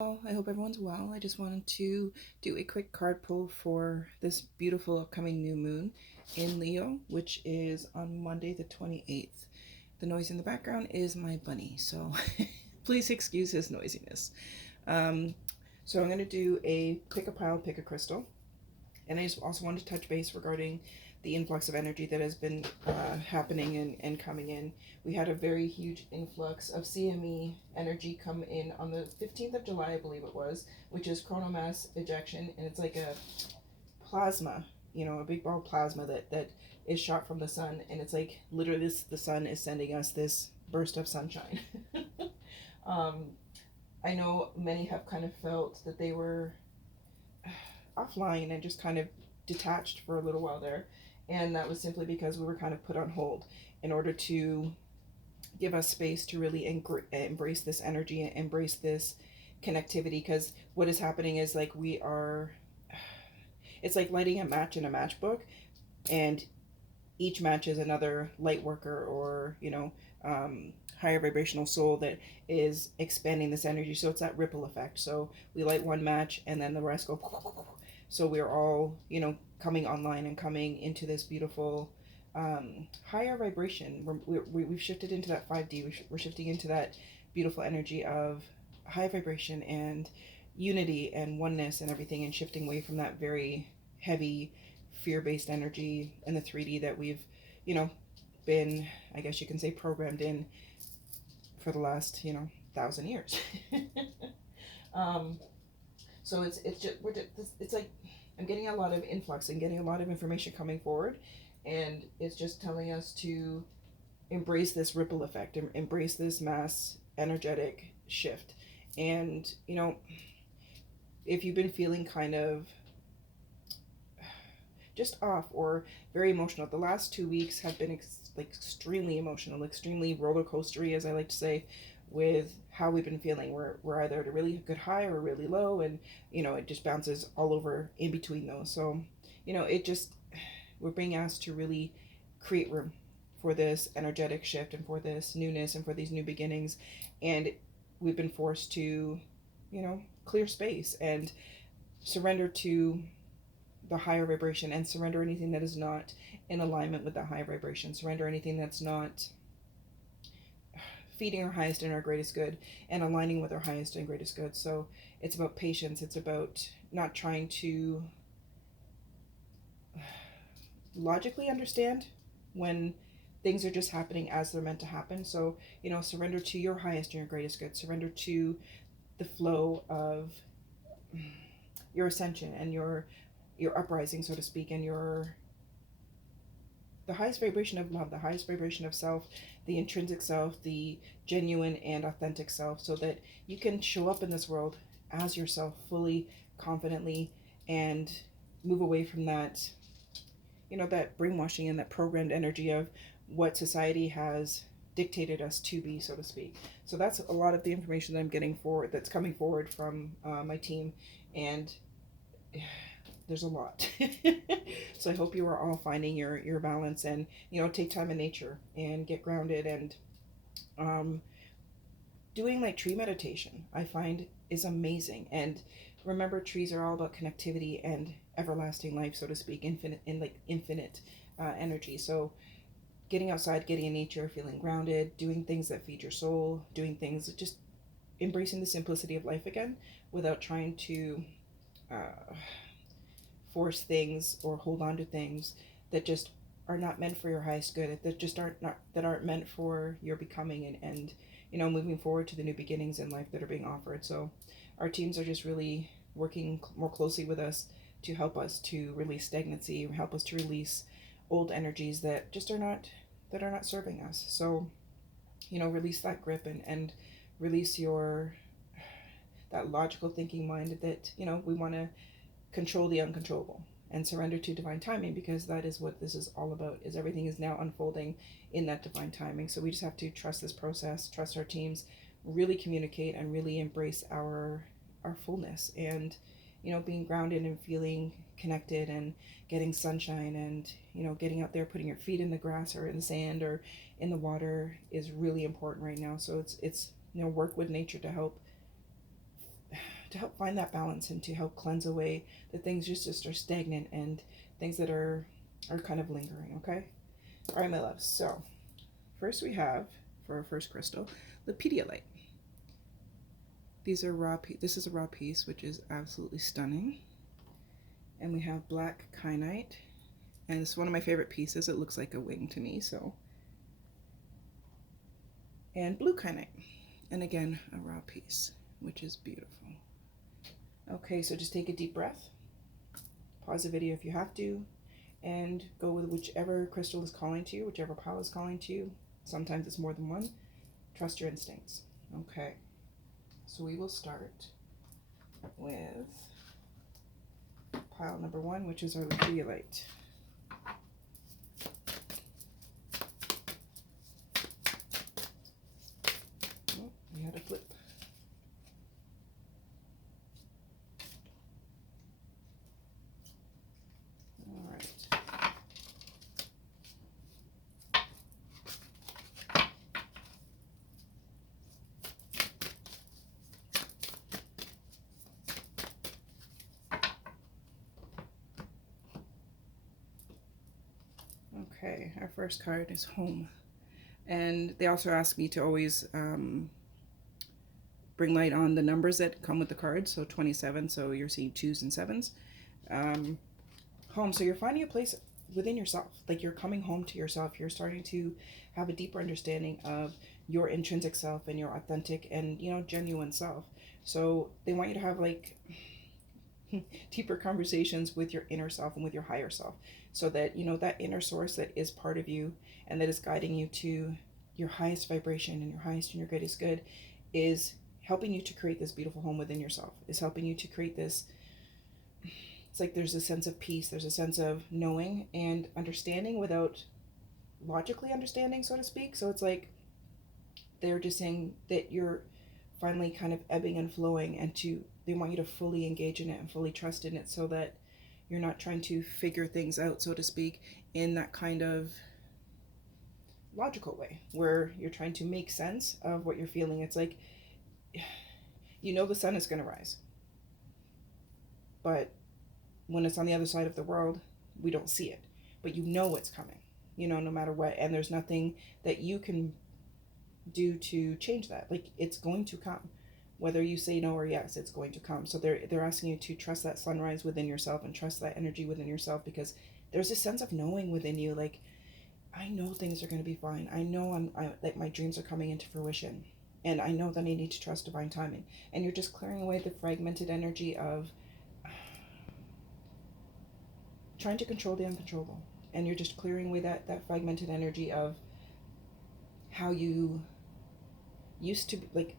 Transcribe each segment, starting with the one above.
Well, I hope everyone's well. I just wanted to do a quick card pull for this beautiful upcoming new moon in Leo, which is on Monday the 28th. The noise in the background is my bunny, so please excuse his noisiness. Um, so I'm going to do a pick a pile, pick a crystal. And I just also wanted to touch base regarding the influx of energy that has been happening and coming in. We had a very huge influx of CME energy come in on the 15th of July, I believe it was, which is chronomass ejection. And it's like a plasma, a big ball of plasma that is shot from the sun. And it's like literally the sun is sending us this burst of sunshine. um, I know many have kind of felt that they were offline and just kind of detached for a little while there. And that was simply because we were kind of put on hold in order to give us space to really embrace this energy, embrace this connectivity. Because what is happening is like it's like lighting a match in a matchbook, and each match is another light worker or, higher vibrational soul that is expanding this energy. So it's that ripple effect. So we light one match and then the rest go. So we're all, coming online and coming into this beautiful higher vibration. We've shifted into that 5D. We're shifting into that beautiful energy of high vibration and unity and oneness and everything, and shifting away from that very heavy fear-based energy in the 3D that we've, been, I guess you can say, programmed in for the last, 1,000 years. um, so it's like I'm getting a lot of influx and getting a lot of information coming forward, and it's just telling us to embrace this ripple effect, embrace this mass energetic shift. And if you've been feeling kind of just off or very emotional, the last 2 weeks have been extremely emotional, extremely roller coastery, as I like to say, with how we've been feeling. We're either at a really good high or really low, and it just bounces all over in between those. So it just, we're being asked to really create room for this energetic shift and for this newness and for these new beginnings. And we've been forced to clear space and surrender to the higher vibration, and surrender anything that is not in alignment with the higher vibration. Surrender anything that's not feeding our highest and our greatest good and aligning with our highest and greatest good. So it's about patience. It's about not trying to logically understand when things are just happening as they're meant to happen. So, surrender to your highest and your greatest good. Surrender to the flow of your ascension and your uprising, so to speak, and the highest vibration of love, the highest vibration of self, the intrinsic self, the genuine and authentic self, so that you can show up in this world as yourself fully, confidently, and move away from that, that brainwashing and that programmed energy of what society has dictated us to be, so to speak. So that's a lot of the information that I'm getting forward, that's coming forward from my team, and there's a lot. So I hope you are all finding your balance, and take time in nature and get grounded, and um, doing like tree meditation I find is amazing. And remember, trees are all about connectivity and everlasting life, so to speak, infinite energy. So getting outside, getting in nature, feeling grounded, doing things that feed your soul, doing things, just embracing the simplicity of life again without trying to force things or hold on to things that just are not meant for your highest good, that just aren't meant for your becoming, and moving forward to the new beginnings in life that are being offered. So our teams are just really working more closely with us to help us to release stagnancy, help us to release old energies that just are not serving us. So release that grip, and release your that logical thinking mind that we want to control the uncontrollable, and surrender to divine timing, because that is what this is all about, is everything is now unfolding in that divine timing. So we just have to trust this process, trust our teams, really communicate, and really embrace our fullness, and being grounded and feeling connected and getting sunshine, and getting out there, putting your feet in the grass or in the sand or in the water is really important right now. So it's work with nature to help to help find that balance and to help cleanse away the things just are stagnant and things that are kind of lingering. Okay. All right, my loves. So first we have, for our first crystal, the Pedialyte. These are raw. This is a raw piece, which is absolutely stunning. And we have black kyanite, and it's one of my favorite pieces. It looks like a wing to me. So, and blue kyanite, and again a raw piece, which is beautiful. Okay, so just take a deep breath. Pause the video if you have to, and go with whichever crystal is calling to you, whichever pile is calling to you. Sometimes it's more than one. Trust your instincts. Okay, so we will start with pile number 1, which is our Pedialyte. Oh, we had a flip. All right. Okay, our first card is home. And they also ask me to always bring light on the numbers that come with the cards. So 27, so you're seeing 2s and 7s. Home, so you're finding a place within yourself. Like you're coming home to yourself. You're starting to have a deeper understanding of your intrinsic self and your authentic and, you know, genuine self. So they want you to have like deeper conversations with your inner self and with your higher self, so that, you know, that inner source that is part of you and that is guiding you to your highest vibration and your highest and your greatest good is helping you to create this beautiful home within yourself, is helping you to create this. It's like there's a sense of peace, there's a sense of knowing and understanding without logically understanding, so to speak. So it's like they're just saying that you're finally kind of ebbing and flowing, and they want you to fully engage in it and fully trust in it, so that you're not trying to figure things out, so to speak, in that kind of logical way where you're trying to make sense of what you're feeling. It's like, you know, the sun is going to rise, but when it's on the other side of the world, we don't see it, but you know it's coming, you know, no matter what. And there's nothing that you can do to change that. Like, it's going to come, whether you say no or yes, it's going to come. So they're asking you to trust that sunrise within yourself and trust that energy within yourself, because there's a sense of knowing within you, like, I know things are going to be fine. I know like my dreams are coming into fruition, and I know that I need to trust divine timing. And you're just clearing away the fragmented energy of trying to control the uncontrollable, and you're just clearing away that fragmented energy of how you used to, like,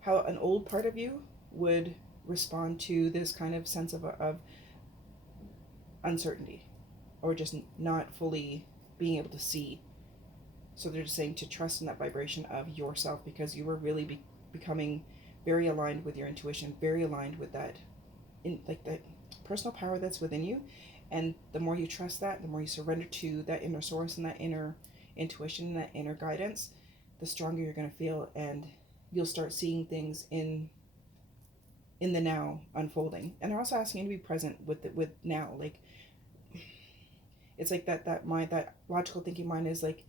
how an old part of you would respond to this kind of sense of uncertainty, or just not fully being able to see. So they're just saying to trust in that vibration of yourself, because you were really becoming very aligned with your intuition, very aligned with that, like that personal power that's within you. And the more you trust that, the more you surrender to that inner source and that inner intuition and that inner guidance, the stronger you're going to feel, and you'll start seeing things in the now unfolding. And they're also asking you to be present with now. Like, it's like that mind, that logical thinking mind is like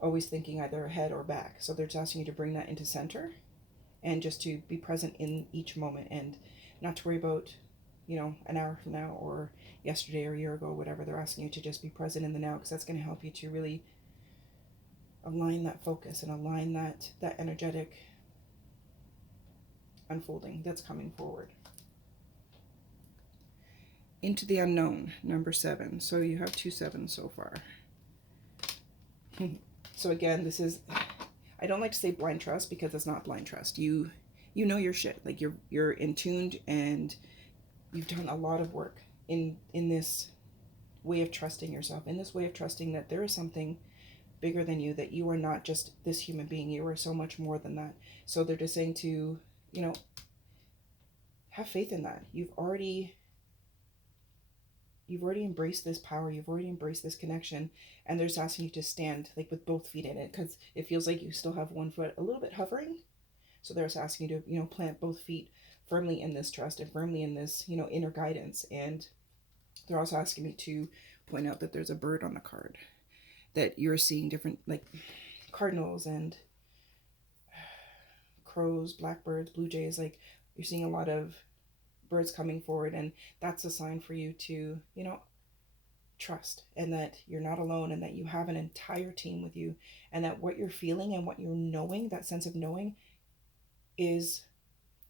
always thinking either ahead or back. So they're just asking you to bring that into center and just to be present in each moment, and not to worry about, you know, an hour from now or yesterday or a year ago, whatever. They're asking you to just be present in the now, because that's going to help you to really align that focus and align that energetic unfolding that's coming forward. Into the unknown, number 7. So you have 2 7s so far. So again, this is, I don't like to say blind trust, because it's not blind trust. You know your shit. Like, you're in tuned, and you've done a lot of work in this way of trusting yourself, in this way of trusting that there is something bigger than you, that you are not just this human being, you are so much more than that. So they're just saying to, you know, have faith in that. You've already embraced this power, you've already embraced this connection, and they're just asking you to stand like with both feet in it, because it feels like you still have one foot a little bit hovering. So they're just asking you to, you know, plant both feet firmly in this trust and firmly in this, you know, inner guidance. And they're also asking me to point out that there's a bird on the card, that you're seeing different, like cardinals and crows, blackbirds, blue jays, like you're seeing a lot of birds coming forward. And that's a sign for you to, you know, trust, and that you're not alone, and that you have an entire team with you, and that what you're feeling and what you're knowing, that sense of knowing, is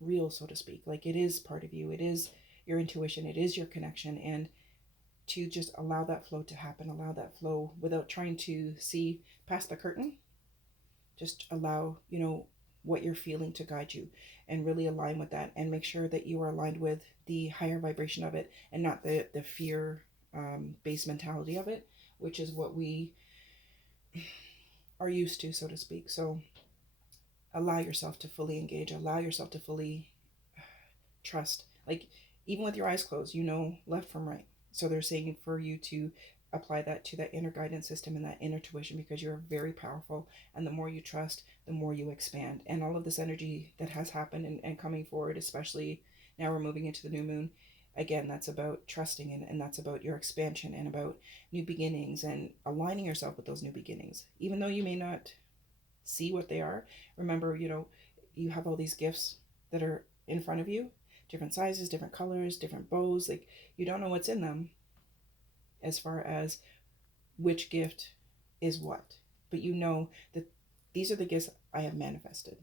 real, so to speak. Like it is part of you, it is your intuition, it is your connection. And to just allow that flow to happen, allow that flow without trying to see past the curtain. Just allow, you know, what you're feeling to guide you, and really align with that, and make sure that you are aligned with the higher vibration of it, and not the fear based mentality of it, which is what we are used to, so to speak. So allow yourself to fully engage, allow yourself to fully trust. Like even with your eyes closed, you know left from right. So they're saying for you to apply that to that inner guidance system and that inner tuition, because you're very powerful. And the more you trust, the more you expand. And all of this energy that has happened and coming forward, especially now we're moving into the new moon, again, that's about trusting, and that's about your expansion and about new beginnings and aligning yourself with those new beginnings. Even though you may not see what they are, remember, you know, you have all these gifts that are in front of you, different sizes, different colors, different bows. Like you don't know what's in them as far as which gift is what, but you know that these are the gifts I have manifested.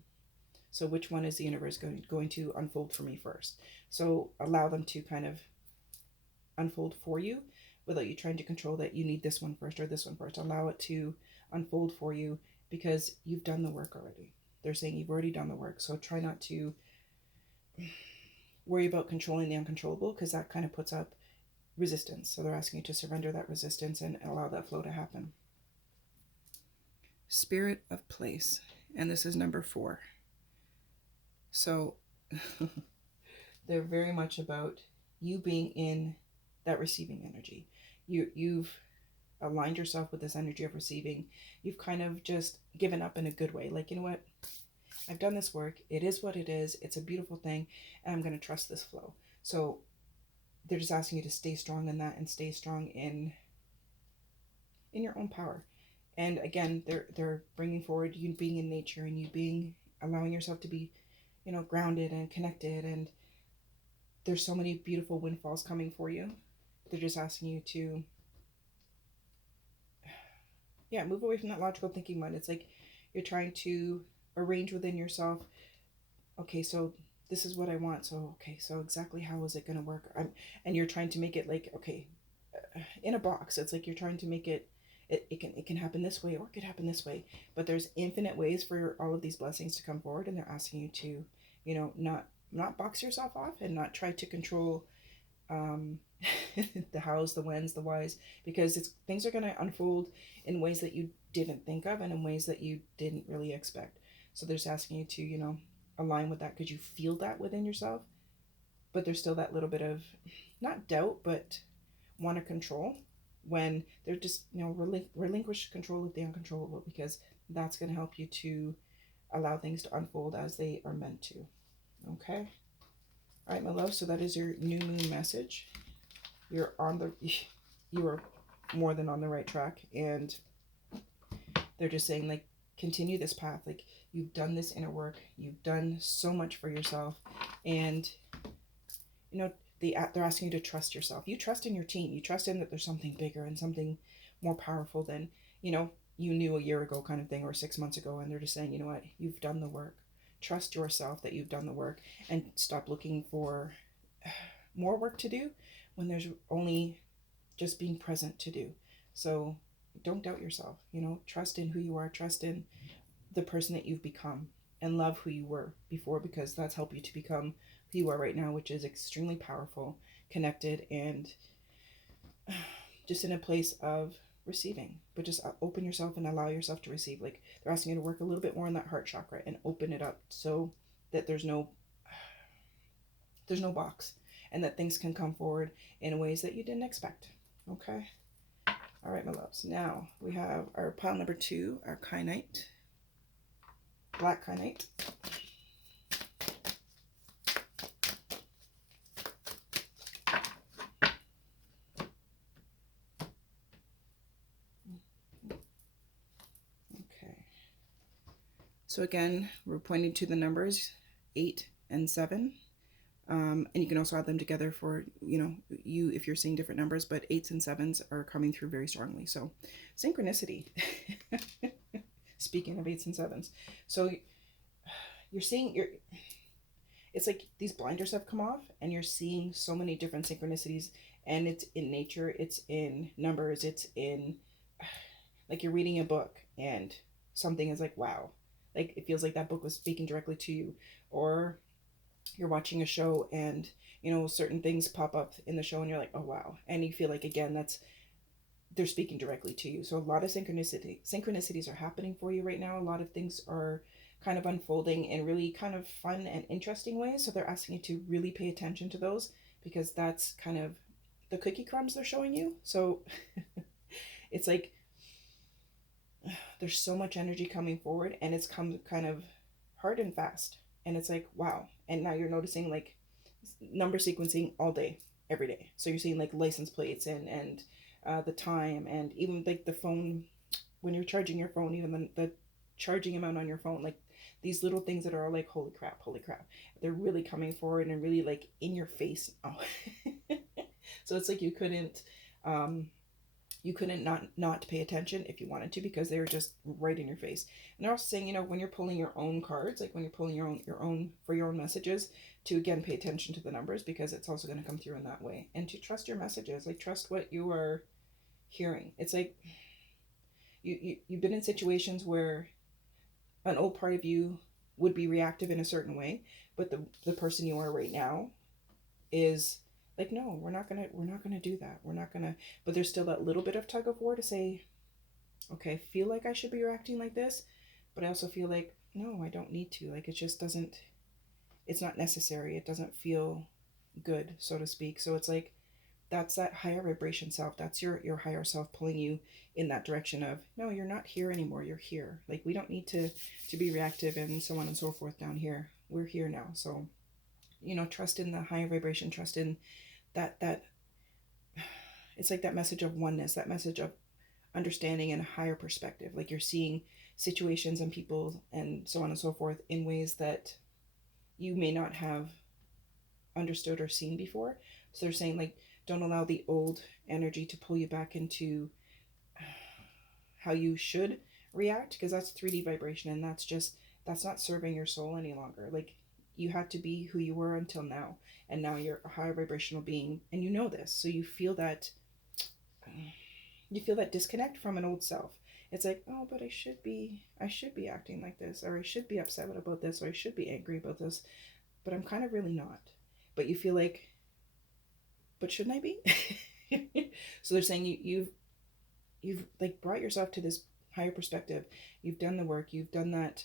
So which one is the universe going to unfold for me first? So allow them to kind of unfold for you without you trying to control that you need this one first or this one first. Allow it to unfold for you, because you've done the work already. They're saying you've already done the work. So try not to worry about controlling the uncontrollable, because that kind of puts up resistance. So they're asking you to surrender that resistance and allow that flow to happen. Spirit of place. And this is number 4. So they're very much about you being in that receiving energy. You've aligned yourself with this energy of receiving. You've kind of just given up in a good way. Like, you know what? I've done this work. It is what it is. It's a beautiful thing. And I'm going to trust this flow. So they're just asking you to stay strong in that, and stay strong in your own power. And again, they're bringing forward you being in nature, and you being, allowing yourself to be, you know, grounded and connected. And there's so many beautiful windfalls coming for you. They're just asking you to, yeah, move away from that logical thinking mode. It's like you're trying to arrange within yourself, okay, so this is what I want. So, okay, so exactly how is it going to work? And you're trying to make it like, okay, in a box. It's like you're trying to make it, it can happen this way, or it could happen this way. But there's infinite ways for all of these blessings to come forward. And they're asking you to, you know, not box yourself off, and not try to control the hows, the whens, the whys, because things are going to unfold in ways that you didn't think of, and in ways that you didn't really expect. So they're just asking you to, you know, align with that, because you feel that within yourself. But there's still that little bit of, not doubt, but want to control, when they're just, you know, relinquish control of the uncontrollable, because that's going to help you to allow things to unfold as they are meant to. Okay. All right, my love. So that is your new moon message. You are more than on the right track. And they're just saying, like, continue this path. Like, you've done this inner work. You've done so much for yourself. And, you know, they're asking you to trust yourself. You trust in your team. You trust in that there's something bigger and something more powerful than, you know, you knew a year ago kind of thing, or 6 months ago. And they're just saying, you know what, you've done the work. Trust yourself that you've done the work, and stop looking for more work to do when there's only just being present to do. So don't doubt yourself, you know, trust in who you are, trust in the person that you've become, and love who you were before, because that's helped you to become who you are right now, which is extremely powerful, connected, and just in a place of receiving. But just open yourself and allow yourself to receive. Like, they're asking you to work a little bit more on that heart chakra and open it up, so that there's no box, and that things can come forward in ways that you didn't expect. Okay. All right, my loves. Now we have our pile number 2, our kyanite, black kyanite. So again, we're pointing to the numbers 8 and 7. And you can also add them together for, you if you're seeing different numbers, but 8s and 7s are coming through very strongly. So synchronicity. Speaking of 8s and 7s. So you're seeing, it's like these blinders have come off and you're seeing so many different synchronicities, and it's in nature, it's in numbers, it's in, like, you're reading a book and something is like, wow, like it feels like that book was speaking directly to you. Or you're watching a show and certain things pop up in the show and you're like, oh wow, and you feel like, again, they're speaking directly to you. So a lot of synchronicities are happening for you right now. A lot of things are kind of unfolding in really kind of fun and interesting ways, so they're asking you to really pay attention to those, because that's kind of the cookie crumbs they're showing you. So it's like there's so much energy coming forward, and it's come kind of hard and fast, and it's like, wow. And now you're noticing like number sequencing all day, every day. So you're seeing like license plates and the time, and even like the phone, when you're charging your phone, even the charging amount on your phone, like these little things that are all like, holy crap, they're really coming forward and really like in your face. Oh. So it's like you couldn't not pay attention if you wanted to, because they were just right in your face. And they're also saying, when you're pulling your own cards, like when you're pulling your own for your own messages, to again pay attention to the numbers, because it's also going to come through in that way, and to trust your messages, like trust what you are hearing. It's like you've been in situations where an old part of you would be reactive in a certain way, but the person you are right now is like, no, we're not gonna do that, we're not gonna. But there's still that little bit of tug of war to say, okay, I feel like I should be reacting like this, but I also feel like, no, I don't need to. Like, it just doesn't, it's not necessary, it doesn't feel good, so to speak. So it's like, that's that higher vibration self, that's your higher self pulling you in that direction of, no, you're not here anymore, you're here. Like, we don't need to be reactive and so on and so forth down here, we're here now. So trust in the higher vibration, trust in that it's like that message of oneness, that message of understanding and a higher perspective. Like, you're seeing situations and people and so on and so forth in ways that you may not have understood or seen before. So they're saying, like, don't allow the old energy to pull you back into how you should react, because that's 3D vibration, and that's not serving your soul any longer. Like, you had to be who you were until now, and now you're a higher vibrational being, and you know this, so you feel that disconnect from an old self. It's like, oh, but I should be acting like this, or I should be upset about this, or I should be angry about this, but I'm kind of really not. But you feel like, but shouldn't I be? So they're saying you've like brought yourself to this higher perspective. You've done the work, you've done that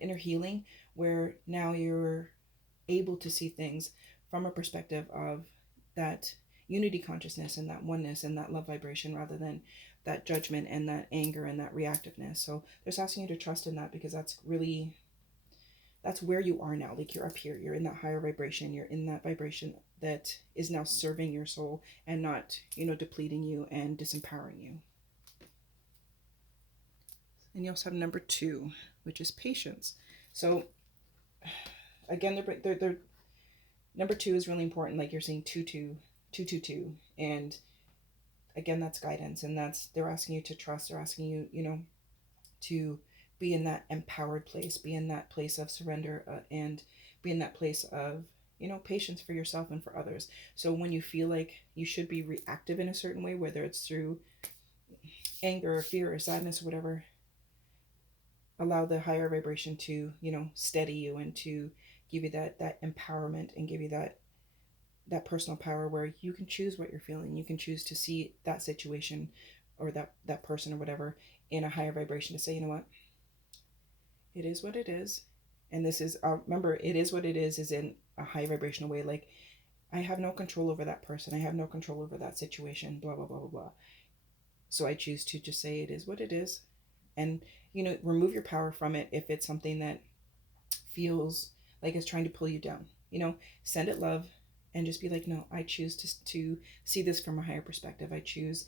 inner healing, where now you're able to see things from a perspective of that unity consciousness and that oneness and that love vibration, rather than that judgment and that anger and that reactiveness. So they're asking you to trust in that, because that's where you are now. Like, you're up here, you're in that higher vibration, you're in that vibration that is now serving your soul and not, depleting you and disempowering you. And you also have number 2, which is patience. So again, they're number 2 is really important. Like, you're seeing 222, and again, that's guidance, and they're asking you to trust. They're asking you, to be in that empowered place, be in that place of surrender, and be in that place of, patience for yourself and for others. So when you feel like you should be reactive in a certain way, whether it's through anger or fear or sadness or whatever, allow the higher vibration to, steady you and to give you that empowerment, and give you that personal power, where you can choose what you're feeling. You can choose to see that situation or that person or whatever in a higher vibration, to say, you know what, it is what it is. And this is, remember, it is what it is in a high vibrational way. Like, I have no control over that person, I have no control over that situation, blah blah blah blah blah. So I choose to just say it is what it is, and remove your power from it if it's something that feels like it's trying to pull you down. Send it love, and just be like, no, I choose to see this from a higher perspective. I choose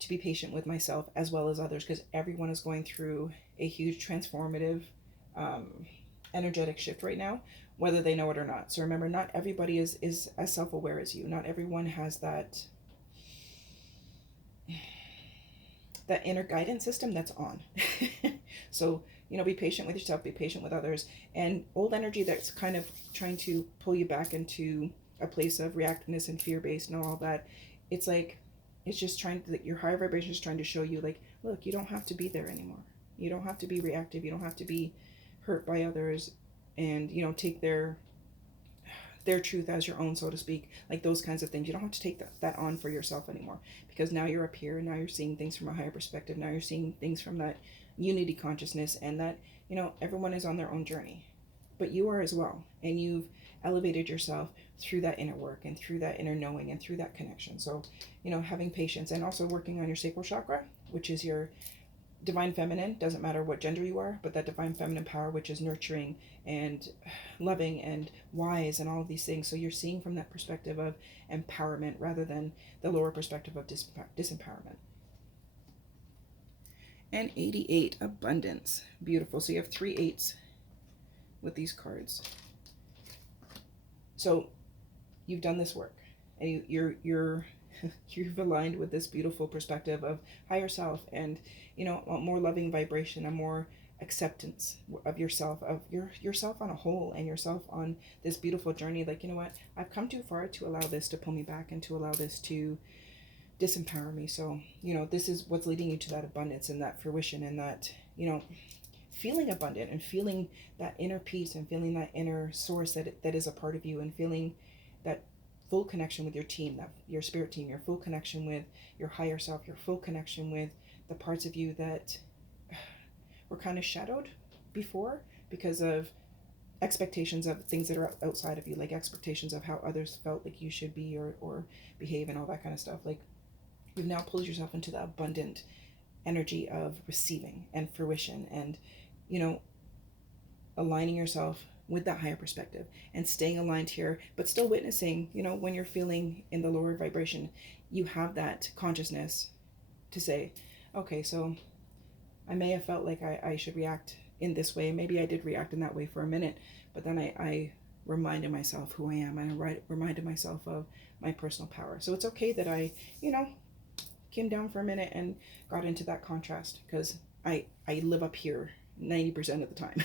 to be patient with myself as well as others, because everyone is going through a huge transformative energetic shift right now, whether they know it or not. So remember, not everybody is as self-aware as you. Not everyone has that inner guidance system that's on. So, be patient with yourself, be patient with others. And old energy that's kind of trying to pull you back into a place of reactiveness and fear-based and all that, it's like, it's just trying to, your higher vibration is trying to show you, like, look, you don't have to be there anymore. You don't have to be reactive. You don't have to be hurt by others and, take their truth as your own, so to speak, like those kinds of things. You don't have to take that on for yourself anymore, because now you're up here and now you're seeing things from a higher perspective. Now you're seeing things from that unity consciousness, and that, everyone is on their own journey, but you are as well. And you've elevated yourself through that inner work and through that inner knowing and through that connection. So, having patience, and also working on your sacral chakra, which is your divine feminine. Doesn't matter what gender you are, but that divine feminine power, which is nurturing and loving and wise and all of these things. So you're seeing from that perspective of empowerment rather than the lower perspective of disempowerment. And 88, abundance. Beautiful. So you have 3 8s with these cards. So you've done this work, and you've aligned with this beautiful perspective of higher self, and a more loving vibration, a more acceptance of yourself, of yourself on a whole, and yourself on this beautiful journey. Like, what, I've come too far to allow this to pull me back and to allow this to disempower me. So this is what's leading you to that abundance and that fruition, and that feeling abundant, and feeling that inner peace, and feeling that inner source that is a part of you, and feeling that full connection with your team, that your spirit team, your full connection with your higher self, your full connection with the parts of you that were kind of shadowed before because of expectations of things that are outside of you, like expectations of how others felt like you should be or behave and all that kind of stuff. Like, you've now pulled yourself into the abundant energy of receiving and fruition, and aligning yourself with that higher perspective and staying aligned here, but still witnessing, when you're feeling in the lower vibration, you have that consciousness to say, okay, so I may have felt like I should react in this way. Maybe I did react in that way for a minute, but then I reminded myself who I am, and I reminded myself of my personal power. So it's okay that I, came down for a minute and got into that contrast, because I live up here 90% of the time.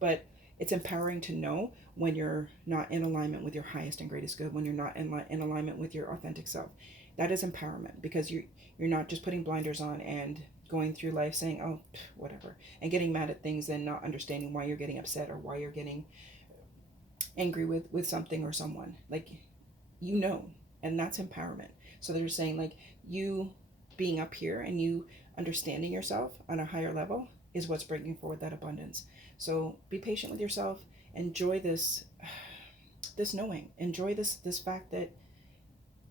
But it's empowering to know when you're not in alignment with your highest and greatest good, when you're not in alignment with your authentic self. That is empowerment, because you're not just putting blinders on and going through life saying, oh, whatever, and getting mad at things and not understanding why you're getting upset or why you're getting angry with something or someone. Like, and that's empowerment. So they're saying, like, you being up here and you understanding yourself on a higher level is what's bringing forward that abundance. So be patient with yourself. Enjoy this knowing. Enjoy this fact that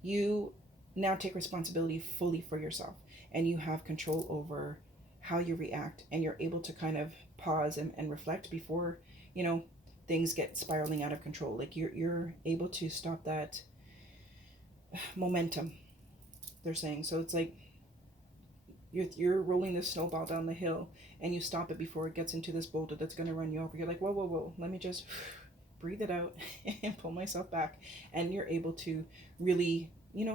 you now take responsibility fully for yourself, and you have control over how you react, and you're able to kind of pause and reflect before things get spiraling out of control. Like, you're able to stop that momentum, they're saying. So it's like you're rolling this snowball down the hill, and you stop it before it gets into this boulder that's going to run you over. You're like, whoa, let me just breathe it out and pull myself back. And you're able to really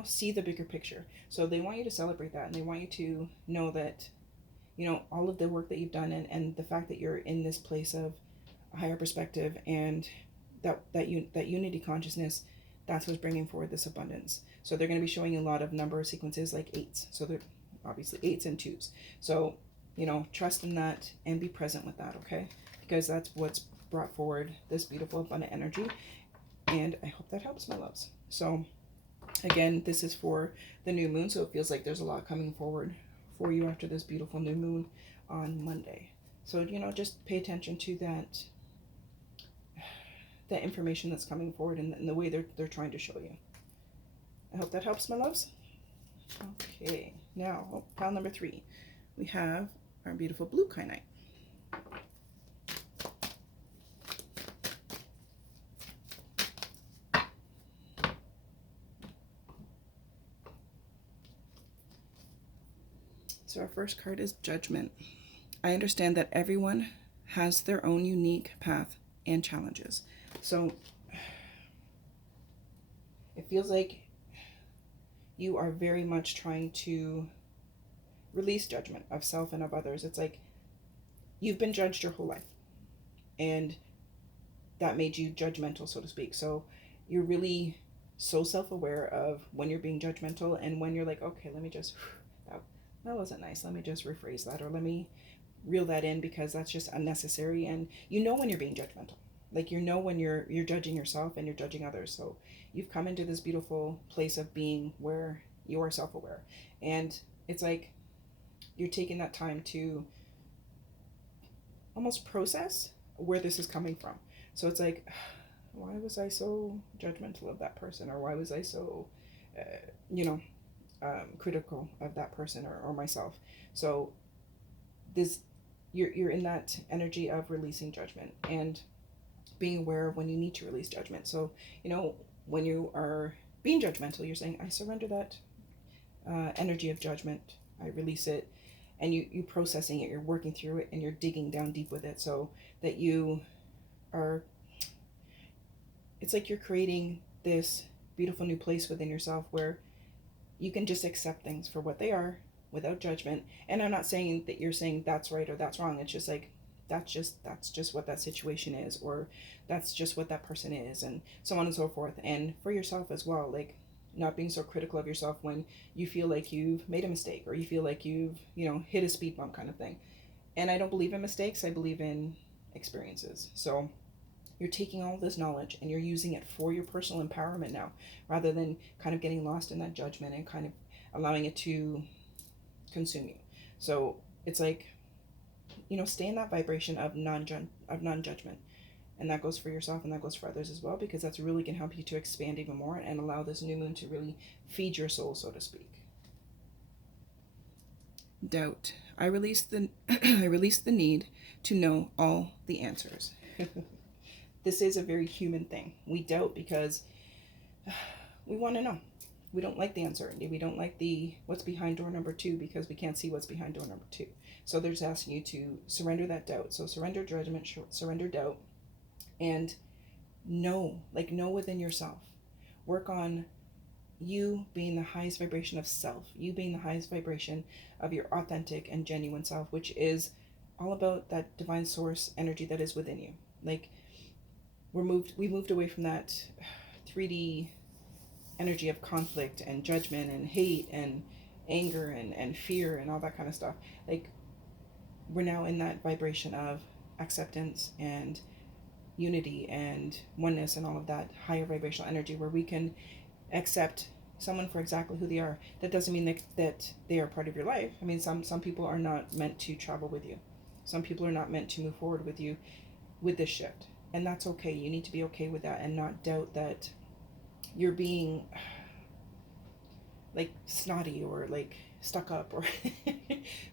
see the bigger picture. So they want you to celebrate that, and they want you to know that all of the work that you've done, and the fact that you're in this place of a higher perspective, and that unity consciousness, that's what's bringing forward this abundance. So they're going to be showing you a lot of number sequences, like 8s. So they're obviously 8s and 2s. So trust in that and be present with that, okay? Because that's what's brought forward this beautiful abundant energy. And I hope that helps, my loves. So again, this is for the new moon, so it feels like there's a lot coming forward for you after this beautiful new moon on Monday. So just pay attention to that information that's coming forward, and the way they're trying to show you. I hope that helps, my loves. Okay, now pile number 3, we have our beautiful blue kyanite. So our first card is Judgment. I understand that everyone has their own unique path and challenges. So it feels like you are very much trying to release judgment of self and of others. It's like you've been judged your whole life, and that made you judgmental, so to speak. So you're really so self-aware of when you're being judgmental and when you're like, okay, let me just that wasn't nice, let me just rephrase that, or let me reel that in because that's just unnecessary. And you know when you're being judgmental, like you know when you're judging yourself and you're judging others. So you've come into this beautiful place of being where you are self-aware, and it's like you're taking that time to almost process where this is coming from. So it's like, why was I so judgmental of that person, or why was I so uh, you know critical of that person, or myself. So this, you're in that energy of releasing judgment and being aware of when you need to release judgment. So when you are being judgmental, you're saying, I surrender that energy of judgment, I release it. And you processing it, you're working through it, and you're digging down deep with it, so that you are, it's like you're creating this beautiful new place within yourself where you can just accept things for what they are without judgment. And I'm not saying that you're saying that's right or that's wrong. It's just like that's just what that situation is, or that's just what that person is, and so on and so forth. And for yourself as well, like not being so critical of yourself when you feel like you've made a mistake, or you feel like you've hit a speed bump kind of thing. And I don't believe in mistakes, I believe in experiences. So you're taking all this knowledge and you're using it for your personal empowerment now, rather than kind of getting lost in that judgment and kind of allowing it to consume you. So it's like, stay in that vibration of non-judgment. And that goes for yourself and that goes for others as well, because that's really going to help you to expand even more and allow this new moon to really feed your soul, so to speak. Doubt. I release the I release the need to know all the answers. This is a very human thing. We doubt because we want to know. We don't like the uncertainty. We don't like the what's behind door number 2, because we can't see what's behind door number 2. So they're just asking you to surrender that doubt. So surrender judgment, surrender doubt, and know within yourself. Work on you being the highest vibration of self, you being the highest vibration of your authentic and genuine self, which is all about that divine source energy that is within you. Like we moved away from that 3D energy of conflict and judgment and hate and anger and fear and all that kind of stuff. Like we're now in that vibration of acceptance and unity and oneness and all of that higher vibrational energy, where we can accept someone for exactly who they are. That doesn't mean that they are part of your life. I mean, some people are not meant to travel with you. Some people are not meant to move forward with you with this shift. And that's okay. You need to be okay with that and not doubt that you're being like snotty or like stuck up, or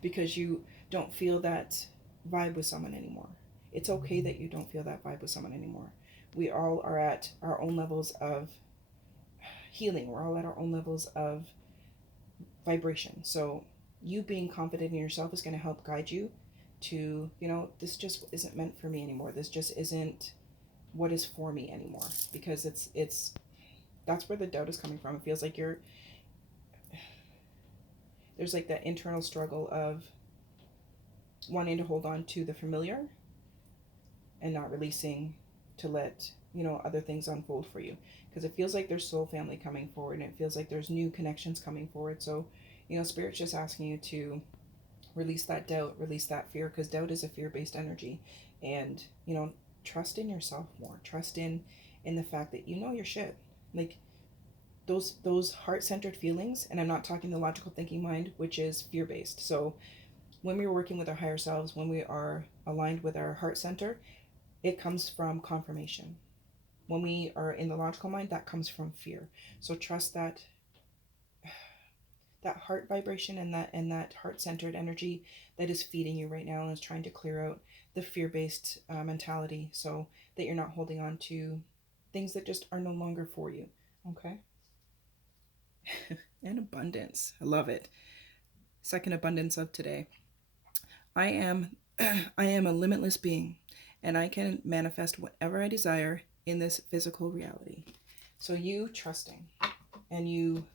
because you don't feel that vibe with someone anymore. It's okay that you don't feel that vibe with someone anymore. We all are at our own levels of healing. We're all at our own levels of vibration. So you being confident in yourself is going to help guide you to, this just isn't meant for me anymore. This just isn't what is for me anymore, because it's that's where the doubt is coming from. It feels like there's like that internal struggle of wanting to hold on to the familiar and not releasing to let other things unfold for you, because it feels like there's soul family coming forward, and it feels like there's new connections coming forward. So Spirit's just asking you to release that doubt, release that fear, because doubt is a fear-based energy. And trust in yourself more, trust in the fact that your shit. Like those heart-centered feelings, and I'm not talking the logical thinking mind, which is fear-based. So when we're working with our higher selves, when we are aligned with our heart center, it comes from confirmation. When we are in the logical mind, that comes from fear. So trust that heart vibration and that heart-centered energy that is feeding you right now and is trying to clear out the fear-based mentality, so that you're not holding on to things that just are no longer for you. Okay. And abundance, I love it. Second abundance of today. I am I am a limitless being, and I can manifest whatever I desire in this physical reality. So, you trusting and you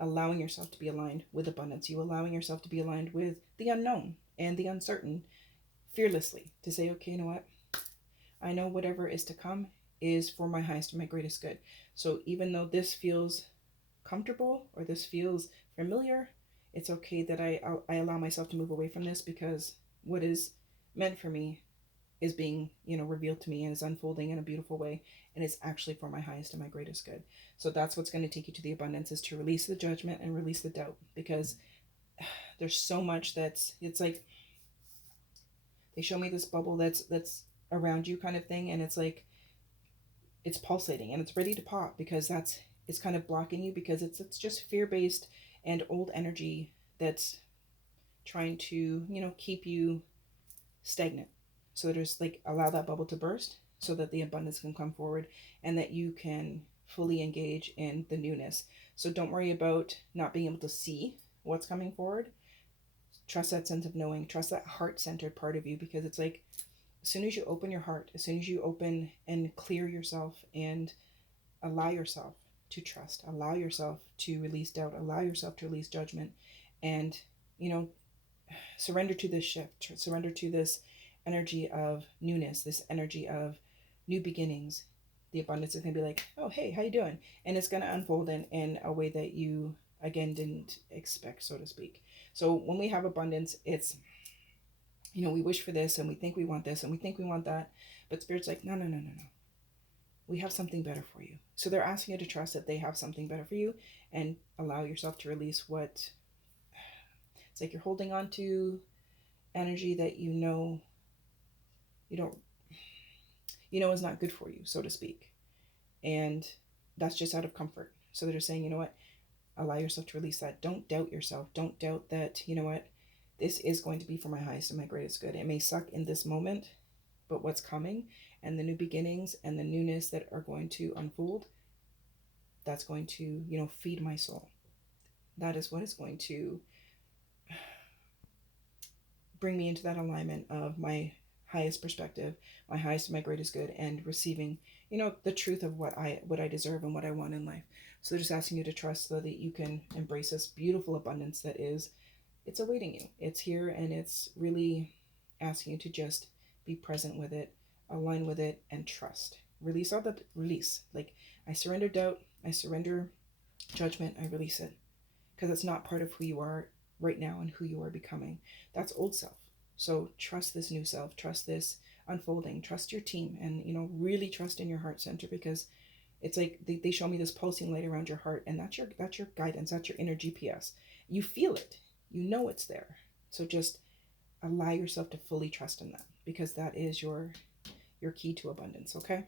allowing yourself to be aligned with abundance, you allowing yourself to be aligned with the unknown and the uncertain fearlessly to say, okay, you know what? I know whatever is to come is for my highest and my greatest good. So, even though this feels comfortable or this feels familiar, it's okay that I allow myself to move away from this, because what is meant for me is being, revealed to me and is unfolding in a beautiful way, and it's actually for my highest and my greatest good. So that's what's going to take you to the abundance, is to release the judgment and release the doubt, because there's so much it's like they show me this bubble that's around you kind of thing, and it's like it's pulsating and it's ready to pop, because it's kind of blocking you, because it's just fear-based and old energy that's trying to, keep you stagnant. So there's like, allow that bubble to burst so that the abundance can come forward and that you can fully engage in the newness. So don't worry about not being able to see what's coming forward. Trust that sense of knowing, trust that heart-centered part of you, because it's like, as soon as you open your heart, as soon as you open and clear yourself and allow yourself to trust, allow yourself to release doubt, allow yourself to release judgment, and, surrender to this shift, surrender to this energy of newness, this energy of new beginnings, the abundance is going to be like, oh, hey, how you doing? And it's going to unfold in a way that you, again, didn't expect, so to speak. So when we have abundance, it's, we wish for this and we think we want this and we think we want that. But Spirit's like, no, no, no, no, no. We have something better for you. So they're asking you to trust that they have something better for you, and allow yourself to release what it's like you're holding on to energy that you don't is not good for you, so to speak. And that's just out of comfort. So they're just saying, you know what? Allow yourself to release that. Don't doubt yourself. Don't doubt that, you know what? This is going to be for my highest and my greatest good. It may suck in this moment, but what's coming and the new beginnings and the newness that are going to unfold, that's going to, feed my soul. That is what is going to bring me into that alignment of my highest perspective, my highest and my greatest good, and receiving, the truth of what I deserve and what I want in life. So they're just asking you to trust so that you can embrace this beautiful abundance that is, it's awaiting you. It's here, and it's really asking you to just be present with it, align with it, and trust. Release all the release. Like, I surrender doubt, I surrender judgment, I release it. Because it's not part of who you are right now and who you are becoming. That's old self. So trust this new self, trust this unfolding, trust your team, and really trust in your heart center, because it's like they show me this pulsing light around your heart, and that's your guidance, that's your inner GPS. You feel it, it's there. So just allow yourself to fully trust in that, because that is your key to abundance. Okay.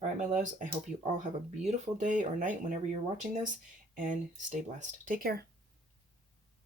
All right, my loves, I hope you all have a beautiful day or night whenever you're watching this, and stay blessed. Take care.